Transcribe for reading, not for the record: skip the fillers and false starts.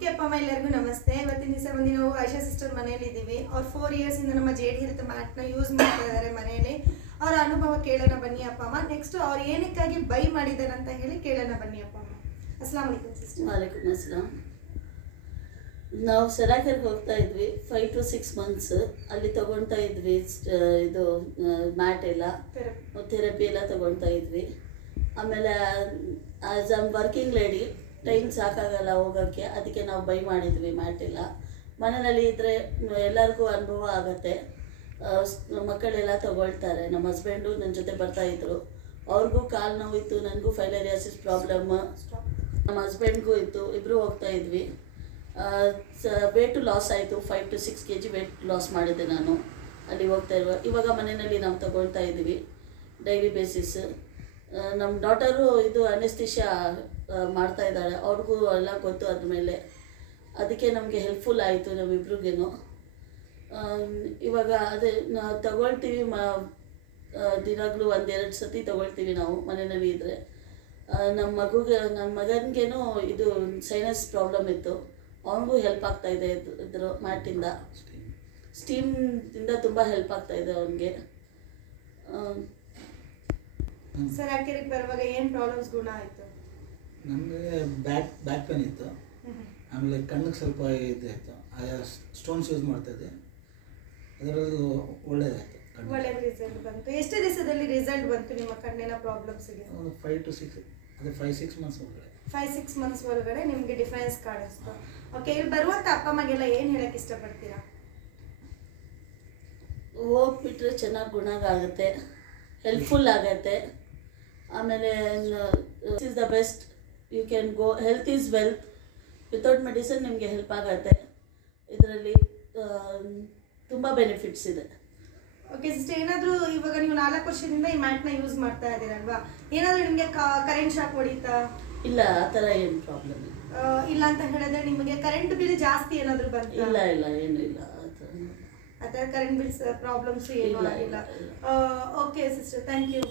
Okay ಅಪ್ಪ ಅಮ್ಮ ಎಲ್ಲರಿಗೂ ನಮಸ್ತೆ. ಇವತ್ತಿನ ದಿವಸ ಬಂದು ನಾವು ಆಶಾ ಸಿಸ್ಟರ್ ಮನೆಯಲ್ಲಿ ಇದ್ದೀವಿ. ಅವ್ರು 4 ಇಯರ್ಸ್ ಇಂದ ನಮ್ಮ ಜೇಡಿ ಹೆಲ್ತ್ ಮ್ಯಾಟ್ನ ಯೂಸ್ ಮಾಡ್ತಾ ಇದ್ದಾರೆ ಮನೆಯಲ್ಲಿ. ಅವರ ಅನುಭವ ಕೇಳೋಣ ಬನ್ನಿ ಅಪ್ಪ ಅಮ್ಮ. ನೆಕ್ಸ್ಟ್ ಅವ್ರು ಏನಕ್ಕಾಗಿ ಬೈ ಮಾಡಿದ್ದಾರೆ ಅಂತ ಹೇಳಿ ಕೇಳೋಣ ಬನ್ನಿ ಅಪ್ಪ ಅಮ್ಮ. ಅಸ್ಲಾಂ ವಲೈಕುಂ ಸಿಸ್ಟರ್. ವಾಲೇಕುಮ್ ಅಸ್ಲಾಂ. ನಾವು ಸೆರಾಕರ್ಗೆ ಹೋಗ್ತಾ ಇದ್ವಿ 5 to 6 months. ಅಲ್ಲಿ ತಗೊಳ್ತಾ ಇದ್ವಿ ಇದು ಮ್ಯಾಟ್ ಎಲ್ಲ ಥೆರಪಿ ಎಲ್ಲ ತಗೊಳ್ತಾ ಇದ್ವಿ. ಆಮೇಲೆ ಆ್ಯಸ್ ಅಮ್ ವರ್ಕಿಂಗ್ ಲೇಡಿ ಟೈಮ್ ಸಾಕಾಗಲ್ಲ ಹೋಗೋಕ್ಕೆ, ಅದಕ್ಕೆ ನಾವು ಬೈ ಮಾಡಿದ್ವಿ ಮ್ಯಾಟ್ ಎಲ್ಲ. ಮನೆಯಲ್ಲಿ ಇದ್ದರೆ ಎಲ್ಲರಿಗೂ ಅನುಭವ ಆಗುತ್ತೆ. ಮಕ್ಕಳೆಲ್ಲ ತಗೊಳ್ತಾರೆ. ನಮ್ಮ ಹಸ್ಬೆಂಡು ನನ್ನ ಜೊತೆ ಬರ್ತಾಯಿದ್ರು. ಅವ್ರಿಗೂ ಕಾಲು ನೋವಿತ್ತು, ನನಗೂ ಫೈಲೇರಿಯಾಸಿಸ್ ಪ್ರಾಬ್ಲಮ್, ನಮ್ಮ ಹಸ್ಬೆಂಡ್ಗೂ ಇತ್ತು. ಇಬ್ಬರು ಹೋಗ್ತಾ ಇದ್ವಿ. ವೇಟು ಲಾಸ್ ಆಯಿತು. 5 to 6 kg ವೇಟ್ ಲಾಸ್ ಮಾಡಿದ್ದೆ ನಾನು ಅಲ್ಲಿ ಹೋಗ್ತಾ ಇವಾಗ ಮನೆಯಲ್ಲಿ ನಾವು ತಗೊಳ್ತಾ ಇದ್ವಿ ಡೈಲಿ ಬೇಸಿಸ್. ನಮ್ಮ ಡಾಟರು ಇದು ಅನೆಸ್ಥಿಷಿಯಾ ಮಾಡ್ತಾ ಇದ್ದಾಳೆ, ಅವ್ರಿಗೂ ಎಲ್ಲ ಗೊತ್ತು ಅದ್ರ ಮೇಲೆ. ಅದಕ್ಕೆ ನಮಗೆ ಹೆಲ್ಪ್ಫುಲ್ ಆಯಿತು ನಮ್ಮಿಬ್ರಿಗೇನು. ಇವಾಗ ಅದೇ ನಾವು ತಗೊಳ್ತೀವಿ, ದಿನಾಗಲೂ 1-2 ಸತಿ ತಗೊಳ್ತೀವಿ ನಾವು ಮನೆಯಲ್ಲಿ ಇದ್ದರೆ. ನಮ್ಮ ಮಗನಿಗೇನು ಇದು ಸೈನಸ್ ಪ್ರಾಬ್ಲಮ್ ಇತ್ತು, ಅವನಿಗೂ ಹೆಲ್ಪ್ ಆಗ್ತಾಯಿದೆ ಇದ್ರ ಮ್ಯಾಟಿಂದ. ಸ್ಟೀಮ್ದಿಂದ ತುಂಬ ಹೆಲ್ಪ್ ಆಗ್ತಾಯಿದೆ ಅವನಿಗೆ. ಸರ್ ಯಾಕೆ ಬರುವಾಗ ಏನು ಪ್ರಾಬ್ಲಮ್ಸ್ ಗುಣ ಆಯಿತು? ನಮಗೆ ಬ್ಯಾಕ್ ಪೇನ್ ಇತ್ತು. ಆಮೇಲೆ ಕಣ್ಣಿಗೆ ಸ್ವಲ್ಪ ಇದಾಯಿತು. ಸ್ಟೋನ್ಸ್ ಯೂಸ್ ಮಾಡ್ತಾಯಿದ್ದೆ, ಅದರಲ್ಲೂ ಒಳ್ಳೆಯದಾಯಿತು. ಒಳ್ಳೆ ರಿಸಲ್ಟ್ ಬಂತು. ಎಷ್ಟು ದಿವಸದಲ್ಲಿ ರಿಸಲ್ಟ್ ಬಂತು ನಿಮ್ಮ ಕಣ್ಣಿನ ಪ್ರಾಬ್ಲಮ್ಸ್ಗೆ? ಒಂದು 5 to 6 ಅದೇ 5-6 months ಒಳಗಡೆ. 5-6 months ಒಳಗಡೆ ನಿಮಗೆ ಡಿಫರೆನ್ಸ್ ಕಾಣಿಸ್ತು. ಓಕೆ, ಇಲ್ಲಿ ಬರುವಂಥ ಅಪ್ಪ ಅಮ್ಮಗೆ ಏನು ಹೇಳಕ್ಕೆ ಇಷ್ಟಪಡ್ತೀರಾ? ಹೋಗ್ಬಿಟ್ರೆ ಚೆನ್ನಾಗಿ ಗುಣ ಆಗುತ್ತೆ, ಹೆಲ್ಪ್ಫುಲ್ ಆಗುತ್ತೆ. ಆಮೇಲೆ is the best. You can go. Health is wealth. Without medicine ನಿಮಗೆ ಹೆಲ್ಪ್ ಆಗುತ್ತೆ. ಇದರಲ್ಲಿ ತುಂಬ ಬೆನಿಫಿಟ್ಸ್ ಇದೆ. ಓಕೆ ಸಿಸ್ಟರ್, ಏನಾದರೂ ಇವಾಗ ನೀವು 4 ವರ್ಷದಿಂದ ಈ ಮ್ಯಾಟ್ನ ಯೂಸ್ ಮಾಡ್ತಾ ಇದ್ದೀರಲ್ವಾ, ಏನಾದರೂ ನಿಮಗೆ ಕರೆಂಟ್ ಶಾಕ್ ಹೊಡಿತಾ? ಇಲ್ಲ, ಆ ಥರ ಏನು ಪ್ರಾಬ್ಲಮ್ ಇಲ್ಲ. ಇಲ್ಲ ಅಂತ ಹೇಳಿದ್ರೆ ನಿಮಗೆ ಕರೆಂಟ್ ಬಿಲ್ ಜಾಸ್ತಿ ಏನಾದರೂ ಬಂತು? ಇಲ್ಲ ಇಲ್ಲ, ಏನು ಇಲ್ಲ, ಆ ಥರ ಕರೆಂಟ್ ಬಿಲ್ಸ್ ಪ್ರಾಬ್ಲಮ್ಸ್ ಏನೂ ಇಲ್ಲ. Okay sister, thank you.